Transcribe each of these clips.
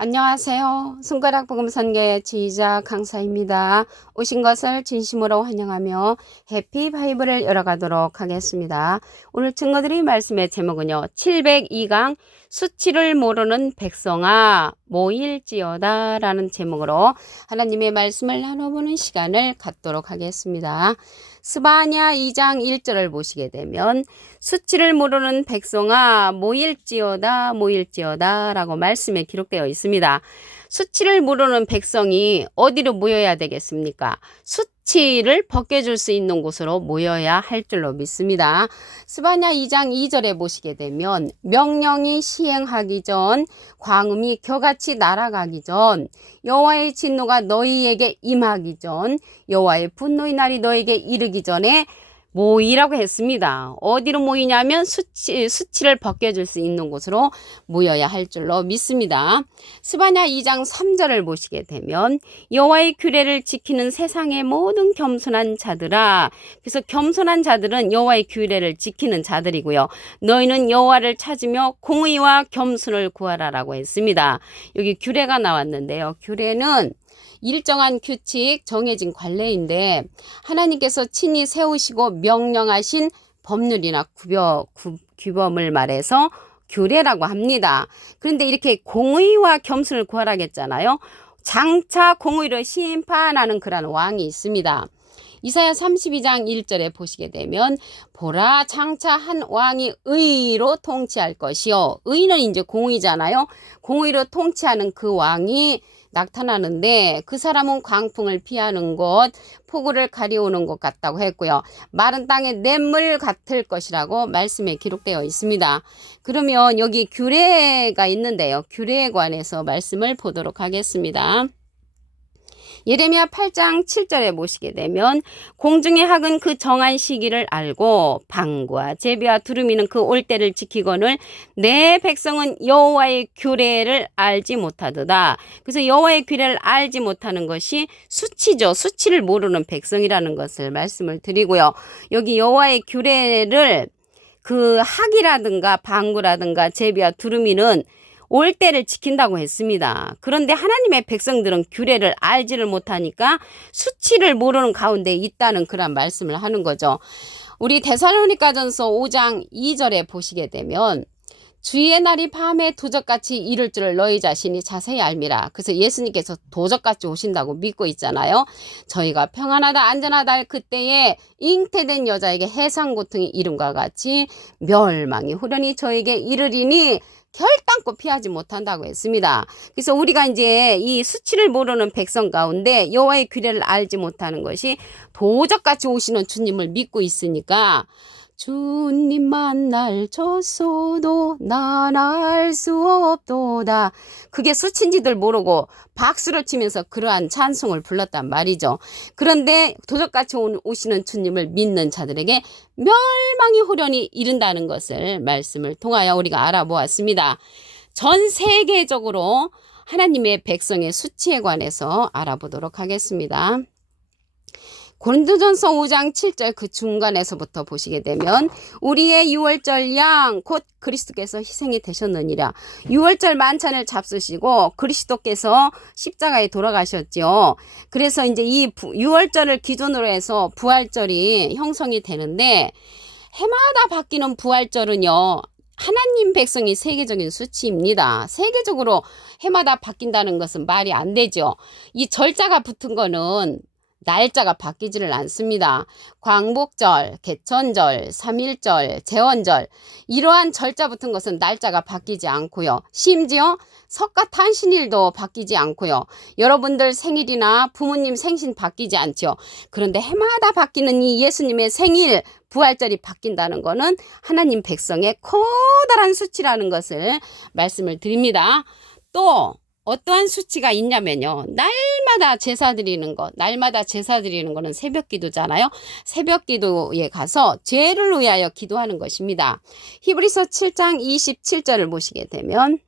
안녕하세요. 손가락 복음 선교의 지휘자 강사입니다. 오신 것을 진심으로 환영하며 해피 바이블을 열어가도록 하겠습니다. 오늘 증거드릴 말씀의 제목은요. 702강 수치를 모르는 백성아 모일지어다 라는 제목으로 하나님의 말씀을 나눠보는 시간을 갖도록 하겠습니다. 스바냐 2장 1절을 보시게 되면 수치를 모르는 백성아 모일지어다 모일지어다 라고 말씀에 기록되어 있습니다. 수치를 모르는 백성이 어디로 모여야 되겠습니까? 수치를 벗겨줄 수 있는 곳으로 모여야 할 줄로 믿습니다. 스바냐 2장 2절에 보시게 되면 명령이 시행하기 전 광음이 겨같이 날아가기 전 여호와의 진노가 너희에게 임하기 전 여호와의 분노의 날이 너에게 이르기 전에 모이라고 했습니다. 어디로 모이냐면 수치를 벗겨줄 수 있는 곳으로 모여야 할 줄로 믿습니다. 스바냐 2장 3절을 보시게 되면 여호와의 규례를 지키는 세상의 모든 겸손한 자들아. 그래서 겸손한 자들은 여호와의 규례를 지키는 자들이고요. 너희는 여호와를 찾으며 공의와 겸손을 구하라라고 했습니다. 여기 규례가 나왔는데요. 규례는 일정한 규칙, 정해진 관례인데 하나님께서 친히 세우시고 명령하신 법률이나 규범을 말해서 규례라고 합니다. 그런데 이렇게 공의와 겸손을 구하라고 했잖아요. 장차 공의를 심판하는 그런 왕이 있습니다. 이사야 32장 1절에 보시게 되면 보라 장차 한 왕이 의로 통치할 것이요. 의는 이제 공의잖아요. 공의로 통치하는 그 왕이 나타나는데 그 사람은 광풍을 피하는 곳, 폭우를 가려오는 것 같다고 했고요. 마른 땅의 냇물 같을 것이라고 말씀에 기록되어 있습니다. 그러면 여기 규례가 있는데요. 규례에 관해서 말씀을 보도록 하겠습니다. 예레미야 8장 7절에 보시게 되면 공중의 학은 그 정한 시기를 알고 방구와 제비와 두루미는 그 올 때를 지키거늘 내 백성은 여호와의 규례를 알지 못하도다. 그래서 여호와의 규례를 알지 못하는 것이 수치죠. 수치를 모르는 백성이라는 것을 말씀을 드리고요. 여기 여호와의 규례를 그 학이라든가 방구라든가 제비와 두루미는 올 때를 지킨다고 했습니다. 그런데 하나님의 백성들은 규례를 알지를 못하니까 수치를 모르는 가운데 있다는 그런 말씀을 하는 거죠. 우리 데살로니가전서 5장 2절에 보시게 되면 주의 날이 밤에 도적같이 이를 줄을 너희 자신이 자세히 알미라. 그래서 예수님께서 도적같이 오신다고 믿고 있잖아요. 저희가 평안하다 안전하다 할 그때에 잉태된 여자에게 해상고통이 이름과 같이 멸망이 후련히 저에게 이르리니 결단코 피하지 못한다고 했습니다. 그래서 우리가 이제 이 수치를 모르는 백성 가운데 여호와의 규례를 알지 못하는 것이 도적같이 오시는 주님을 믿고 있으니까 주님만 날 쳤어도 난 알 수 없도다. 그게 수치인지들 모르고 박수를 치면서 그러한 찬송을 불렀단 말이죠. 그런데 도적같이 오시는 주님을 믿는 자들에게 멸망이 후련히 이른다는 것을 말씀을 통하여 우리가 알아보았습니다. 전 세계적으로 하나님의 백성의 수치에 관해서 알아보도록 하겠습니다. 고린도전서 5장 7절 그 중간에서부터 보시게 되면 우리의 유월절 양 곧 그리스도께서 희생이 되셨느니라. 유월절 만찬을 잡수시고 그리스도께서 십자가에 돌아가셨죠. 그래서 이제 이 유월절을 기준으로 해서 부활절이 형성이 되는데 해마다 바뀌는 부활절은요. 하나님 백성이 세계적인 수치입니다. 세계적으로 해마다 바뀐다는 것은 말이 안 되죠. 이 절자가 붙은 거는 날짜가 바뀌지를 않습니다. 광복절, 개천절, 삼일절, 제원절 이러한 절자 붙은 것은 날짜가 바뀌지 않고요. 심지어 석가탄신일도 바뀌지 않고요. 여러분들 생일이나 부모님 생신 바뀌지 않죠. 그런데 해마다 바뀌는 이 예수님의 생일, 부활절이 바뀐다는 것은 하나님 백성의 커다란 수치라는 것을 말씀을 드립니다. 또 어떠한 수치가 있냐면요. 날마다 제사 드리는 것, 날마다 제사 드리는 거는 새벽 기도잖아요. 새벽 기도에 가서 죄를 위하여 기도하는 것입니다. 히브리서 7장 27절을 보시게 되면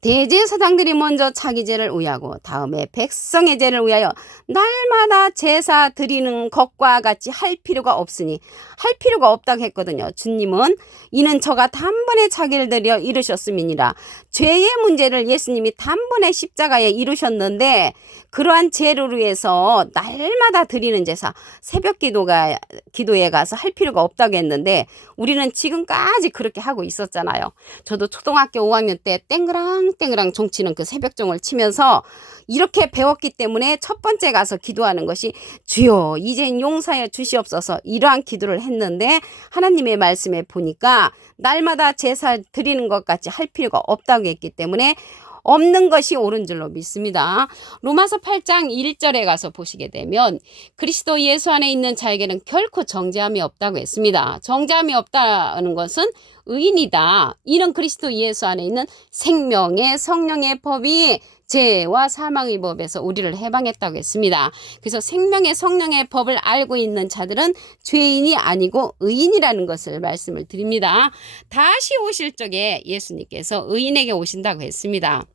대제사장들이 먼저 자기 죄를 위하고 다음에 백성의 죄를 위하여 날마다 제사 드리는 것과 같이 할 필요가 없으니, 할 필요가 없다고 했거든요. 주님은 이는 저가 단번에 자기를 드려 이루셨음이니라. 죄의 문제를 예수님이 단번에 십자가에 이루셨는데 그러한 죄를 위해서 날마다 드리는 제사, 새벽 기도에 가서 할 필요가 없다고 했는데 우리는 지금까지 그렇게 하고 있었잖아요. 저도 초등학교 5학년 때 땡그랑 종치는 그 새벽종을 치면서 이렇게 배웠기 때문에 첫 번째 가서 기도하는 것이 주여 이젠 용서하여 주시옵소서, 이러한 기도를 했는데 하나님의 말씀에 보니까 날마다 제사 드리는 것 같이 할 필요가 없다고 했기 때문에 없는 것이 옳은 줄로 믿습니다. 로마서 8장 1절에 가서 보시게 되면 그리스도 예수 안에 있는 자에게는 결코 정죄함이 없다고 했습니다. 정죄함이 없다는 것은 의인이다. 이는 그리스도 예수 안에 있는 생명의 성령의 법이 죄와 사망의 법에서 우리를 해방했다고 했습니다. 그래서 생명의 성령의 법을 알고 있는 자들은 죄인이 아니고 의인이라는 것을 말씀을 드립니다. 다시 오실 적에 예수님께서 의인에게 오신다고 했습니다.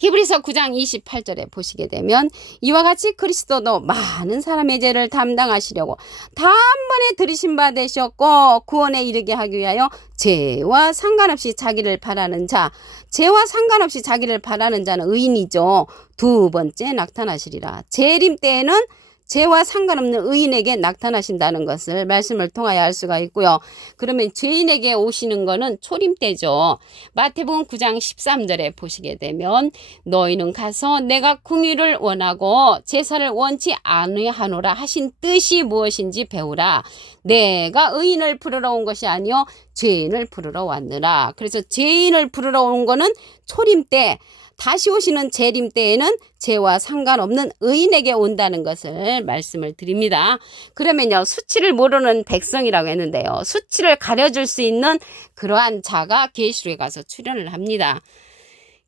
히브리서 9장 28절에 보시게 되면 이와 같이 그리스도도 많은 사람의 죄를 담당하시려고 단번에 들이신 바 되셨고 구원에 이르게 하기 위하여 죄와 상관없이 자기를 바라는 자, 죄와 상관없이 자기를 바라는 자는 의인이죠. 두 번째 나타나시리라. 재림 때에는 죄와 상관없는 의인에게 나타나신다는 것을 말씀을 통하여 알 수가 있고요. 그러면 죄인에게 오시는 것은 초림 때죠. 마태복음 9장 13절에 보시게 되면 너희는 가서 내가 궁유를 원하고 제사를 원치 아니하노라 하신 뜻이 무엇인지 배우라. 내가 의인을 부르러 온 것이 아니요 죄인을 부르러 왔느라. 그래서 죄인을 부르러 온 거는 초림 때, 다시 오시는 재림 때에는 죄와 상관없는 의인에게 온다는 것을 말씀을 드립니다. 그러면요, 수치를 모르는 백성이라고 했는데요, 수치를 가려줄 수 있는 그러한 자가 계시록에 가서 출현을 합니다.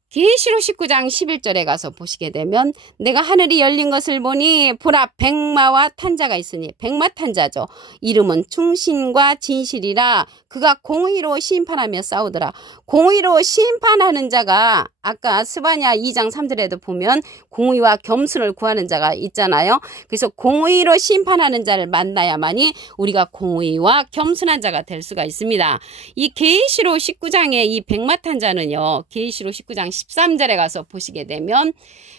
계시록 19장 11절에 가서 보시게 되면 내가 하늘이 열린 것을 보니 보라 백마와 탄자가 있으니, 백마 탄자죠. 이름은 충신과 진실이라 그가 공의로 심판하며 싸우더라. 공의로 심판하는 자가 아까 스바냐 2장 3절에도 보면 공의와 겸손을 구하는 자가 있잖아요. 그래서 공의로 심판하는 자를 만나야만이 우리가 공의와 겸손한 자가 될 수가 있습니다. 이 계시록 19장의 이 백마탄 자는요, 계시록 19장 13절에 가서 보시게 되면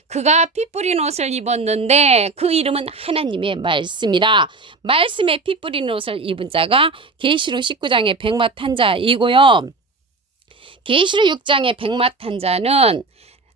그가 피 뿌린 옷을 입었는데 그 이름은 하나님의 말씀이라. 말씀에 피 뿌린 옷을 입은 자가 계시록 19장의 백마탄자이고요. 계시록 6장의 백마탄자는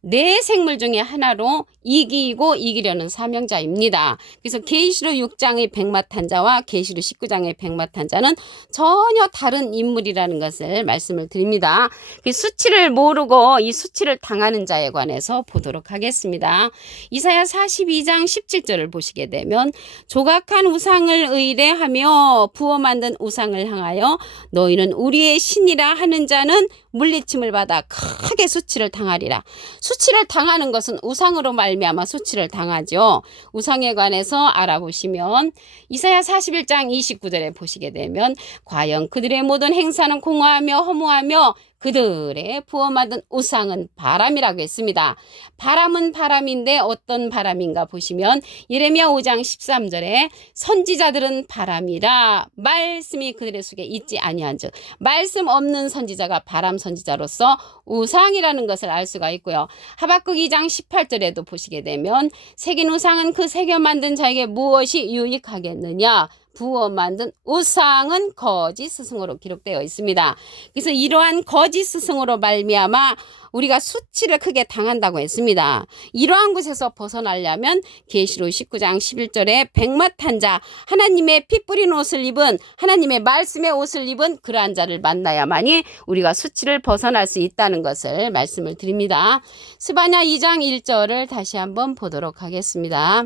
네 생물 중에 하나로 이기고 이기려는 사명자입니다. 그래서 계시록 6장의 백마탄자와 계시록 19장의 백마탄자는 전혀 다른 인물이라는 것을 말씀을 드립니다. 수치를 모르고 이 수치를 당하는 자에 관해서 보도록 하겠습니다. 이사야 42장 17절을 보시게 되면 조각한 우상을 의뢰하며 부어 만든 우상을 향하여 너희는 우리의 신이라 하는 자는 물리침을 받아 크게 수치를 당하리라. 수치를 당하는 것은 우상으로 말미암아 수치를 당하죠. 우상에 관해서 알아보시면 이사야 41장 29절에 보시게 되면 과연 그들의 모든 행사는 공허하며 허무하며 그들의 부어만든 우상은 바람이라고 했습니다. 바람은 바람인데 어떤 바람인가 보시면 예레미야 5장 13절에 선지자들은 바람이라 말씀이 그들의 속에 있지 아니한즉, 말씀 없는 선지자가 바람 선지자로서 우상이라는 것을 알 수가 있고요. 하박국 2장 18절에도 보시게 되면 새긴 우상은 그 새겨 만든 자에게 무엇이 유익하겠느냐, 부어 만든 우상은 거짓 스승으로 기록되어 있습니다. 그래서 이러한 거짓 스승으로 말미암아 우리가 수치를 크게 당한다고 했습니다. 이러한 곳에서 벗어나려면 계시록 19장 11절에 백마탄 자, 하나님의 피 뿌린 옷을 입은, 하나님의 말씀의 옷을 입은 그러한 자를 만나야만이 우리가 수치를 벗어날 수 있다는 것을 말씀을 드립니다. 스바냐 2장 1절을 다시 한번 보도록 하겠습니다.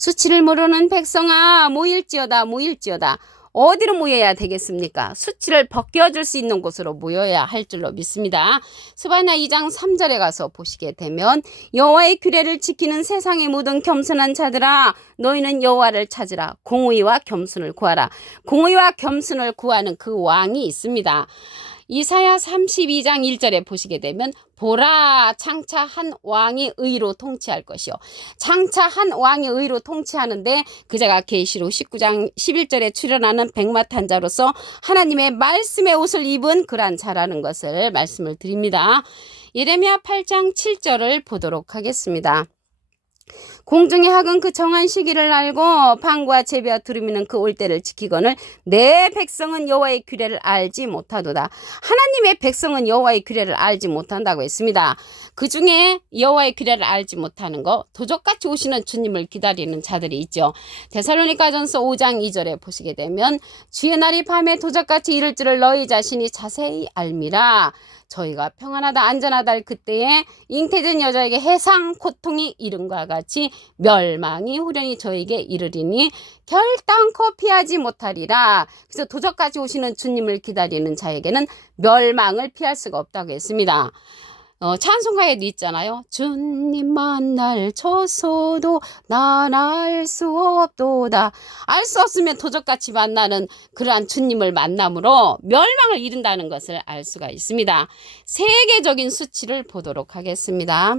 수치를 모르는 백성아 모일지어다 모일지어다. 어디로 모여야 되겠습니까? 수치를 벗겨줄 수 있는 곳으로 모여야 할 줄로 믿습니다. 스바냐 2장 3절에 가서 보시게 되면 여호와의 규례를 지키는 세상의 모든 겸손한 자들아 너희는 여호와를 찾으라. 공의와 겸손을 구하라. 공의와 겸손을 구하는 그 왕이 있습니다. 이사야 32장 1절에 보시게 되면 보라 장차 한 왕이 의로 통치할 것이요. 장차 한 왕이 의로 통치하는데 그자가 계시록 19장 11절에 출현하는 백마탄 자로서 하나님의 말씀의 옷을 입은 그러한 자라는 것을 말씀을 드립니다. 예레미야 8장 7절을 보도록 하겠습니다. 공중의 학은 그 정한 시기를 알고 방과 제비와 두루미는 그 올 때를 지키거늘 내 백성은 여호와의 규례를 알지 못하도다. 하나님의 백성은 여호와의 규례를 알지 못한다고 했습니다. 그 중에 여호와의 규례를 알지 못하는 거 도적같이 오시는 주님을 기다리는 자들이 있죠. 데살로니가전서 5장 2절에 보시게 되면 주의 날이 밤에 도적같이 이를 줄을 너희 자신이 자세히 알미라. 저희가 평안하다 안전하다 할 그때에 잉태된 여자에게 해상 고통이 이름과 같이 멸망이 후련히 저에게 이르리니 결단코 피하지 못하리라. 그래서 도적까지 오시는 주님을 기다리는 자에게는 멸망을 피할 수가 없다고 했습니다. 찬송가에도 있잖아요. 주님 만날 처소도 난 알 수 없도다. 알 수 없으면 도적같이 만나는 그러한 주님을 만남으로 멸망을 이룬다는 것을 알 수가 있습니다. 세계적인 수치를 보도록 하겠습니다.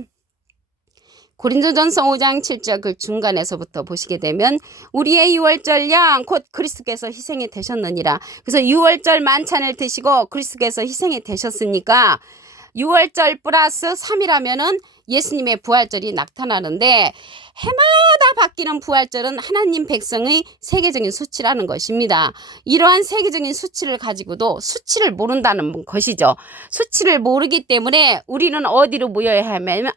고린도전서 5장 7절 그 중간에서부터 보시게 되면 우리의 유월절 양 곧 그리스도께서 희생이 되셨느니라. 그래서 유월절 만찬을 드시고 그리스도께서 희생이 되셨으니까 6월절 플러스 3이라면은 예수님의 부활절이 나타나는데 해마다 바뀌는 부활절은 하나님 백성의 세계적인 수치라는 것입니다. 이러한 세계적인 수치를 가지고도 수치를 모른다는 것이죠. 수치를 모르기 때문에 우리는 어디로 모여야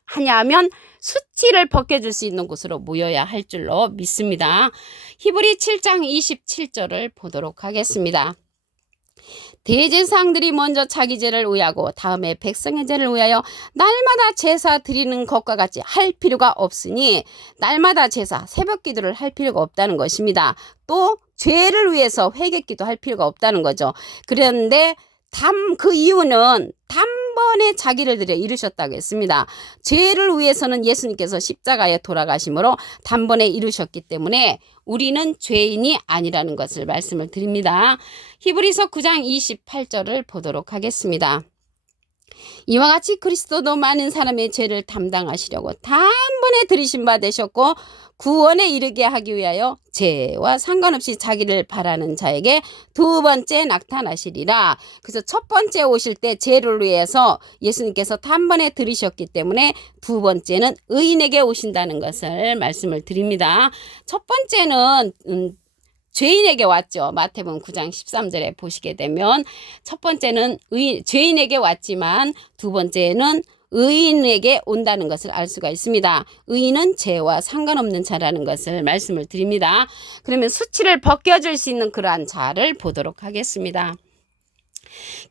하냐면 수치를 벗겨줄 수 있는 곳으로 모여야 할 줄로 믿습니다. 히브리 7장 27절을 보도록 하겠습니다. 대제사장들이 먼저 자기 죄를 의하고 다음에 백성의 죄를 의하여 날마다 제사 드리는 것과 같이 할 필요가 없으니 날마다 제사 새벽 기도를 할 필요가 없다는 것입니다. 또 죄를 위해서 회개기도 할 필요가 없다는 거죠. 그런데 그 이유는 단번에 자기를 들여 이루셨다고 했습니다. 죄를 위해서는 예수님께서 십자가에 돌아가심으로 단번에 이루셨기 때문에 우리는 죄인이 아니라는 것을 말씀을 드립니다. 히브리서 9장 28절을 보도록 하겠습니다. 이와 같이 그리스도도 많은 사람의 죄를 담당하시려고 단번에 들이신 바 되셨고 구원에 이르게 하기 위하여 죄와 상관없이 자기를 바라는 자에게 두 번째 나타나시리라. 그래서 첫 번째 오실 때 죄를 위해서 예수님께서 단번에 들이셨기 때문에 두 번째는 의인에게 오신다는 것을 말씀을 드립니다. 첫 번째는 죄인에게 왔죠. 마태복음 9장 13절에 보시게 되면 첫 번째는 죄인에게 왔지만 두 번째는 의인에게 온다는 것을 알 수가 있습니다. 의인은 죄와 상관없는 자라는 것을 말씀을 드립니다. 그러면 수치를 벗겨줄 수 있는 그러한 자를 보도록 하겠습니다.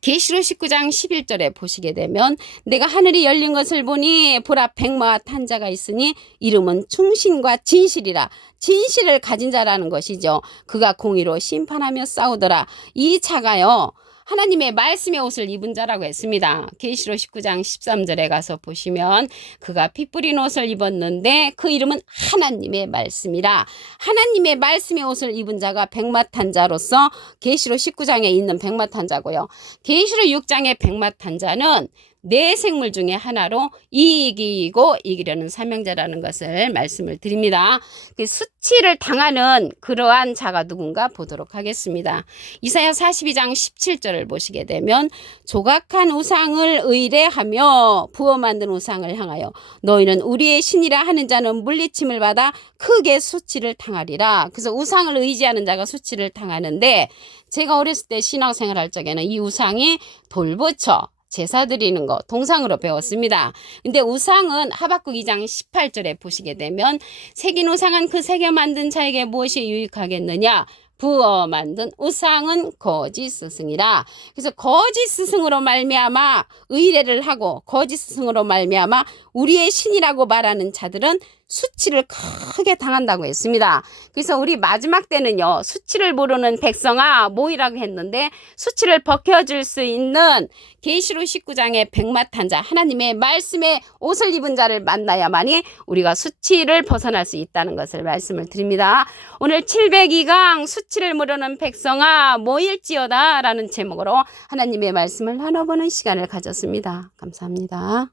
계시록 19장 11절에 보시게 되면 내가 하늘이 열린 것을 보니 보라 백마와 탄 자가 있으니 이름은 충신과 진실이라. 진실을 가진 자라는 것이죠. 그가 공의로 심판하며 싸우더라. 이 자가요 하나님의 말씀의 옷을 입은 자라고 했습니다. 계시록 19장 13절에 가서 보시면 그가 피 뿌린 옷을 입었는데 그 이름은 하나님의 말씀이라. 하나님의 말씀의 옷을 입은 자가 백마탄 자로서 계시록 19장에 있는 백마탄 자고요. 계시록 6장의 백마탄 자는 네 생물 중에 하나로 이기고 이기려는 사명자라는 것을 말씀을 드립니다. 그 수치를 당하는 그러한 자가 누군가 보도록 하겠습니다. 이사야 42장 17절을 보시게 되면 조각한 우상을 의뢰하며 부어 만든 우상을 향하여 너희는 우리의 신이라 하는 자는 물리침을 받아 크게 수치를 당하리라. 그래서 우상을 의지하는 자가 수치를 당하는데 제가 어렸을 때 신앙생활 할 적에는 이 우상이 돌부처 제사 드리는 거 동상으로 배웠습니다. 근데 우상은 하박국 2장 18절에 보시게 되면 새긴 우상은 그 새겨 만든 자에게 무엇이 유익하겠느냐? 부어 만든 우상은 거짓 스승이라. 그래서 거짓 스승으로 말미암아 의뢰를 하고 거짓 스승으로 말미암아 우리의 신이라고 말하는 자들은 수치를 크게 당한다고 했습니다. 그래서 우리 마지막 때는요, 수치를 모르는 백성아 모이라고 했는데 수치를 벗겨줄 수 있는 계시록 19장의 백마탄자, 하나님의 말씀에 옷을 입은 자를 만나야만이 우리가 수치를 벗어날 수 있다는 것을 말씀을 드립니다. 오늘 702강 수치를 모르는 백성아 모일지어다 라는 제목으로 하나님의 말씀을 나눠보는 시간을 가졌습니다. 감사합니다.